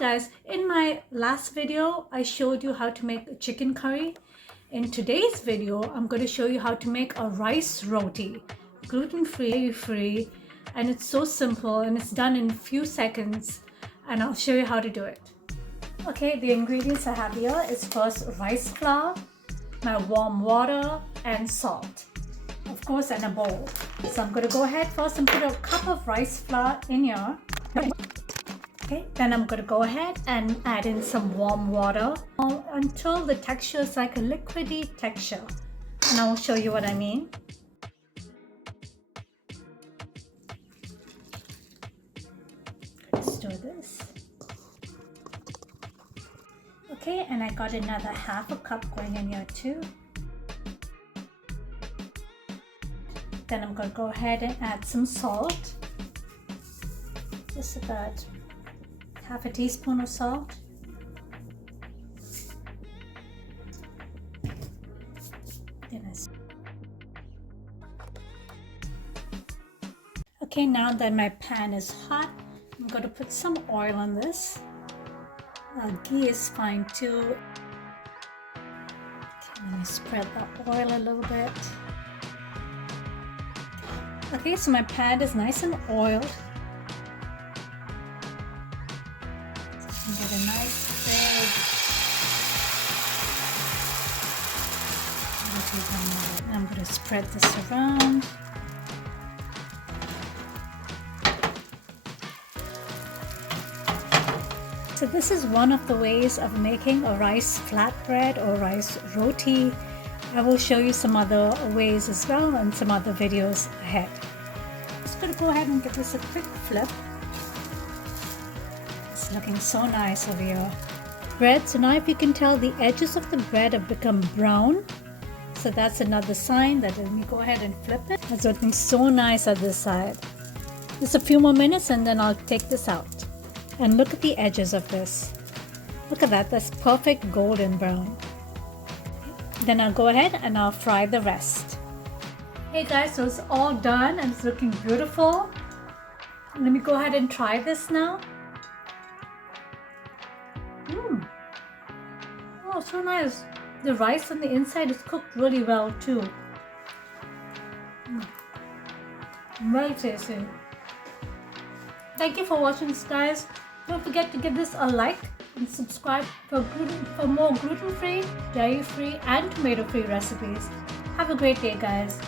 guys, in my last video I showed you how to make a chicken curry. In today's video I'm going to show you how to make a rice roti, gluten-free, and it's so simple and it's done in a few seconds, and I'll show you how to do it. Okay, the ingredients I have here is first rice flour, my warm water and salt, of course, and a bowl. So I'm going to go ahead first and put a cup of rice flour in here. Okay, then I'm going to go ahead and add in some warm water until the texture is like a liquidy texture, and I will show you what I mean. Stir this. Okay, and I got another half a cup going in here too. Then I'm going to go ahead and add some salt, just about half a teaspoon of salt. Okay, now that my pan is hot, I'm going to put some oil on this. Ghee is fine too. Okay, let me spread the oil a little bit. Okay, so my pan is nice and oiled. Get a nice big roti. I'm going to spread this around. So this is one of the ways of making a rice flatbread or rice roti. I will show you some other ways as well and some other videos ahead. Just going to go ahead and give this a quick flip. It's looking so nice over here. Bread, so now if you can tell, the edges of the bread have become brown. So that's another sign that let me go ahead and flip it. It's looking so nice at this side. Just a few more minutes and then I'll take this out. And look at the edges of this. Look at that, that's perfect golden brown. Then I'll go ahead and I'll fry the rest. Hey guys, so it's all done and it's looking beautiful. Let me go ahead and try this now. Oh, so nice. The rice on the inside is cooked really well too. Very tasty. Thank you for watching this, guys. Don't forget to give this a like and subscribe for more gluten-free, dairy-free and tomato-free recipes. Have a great day, guys.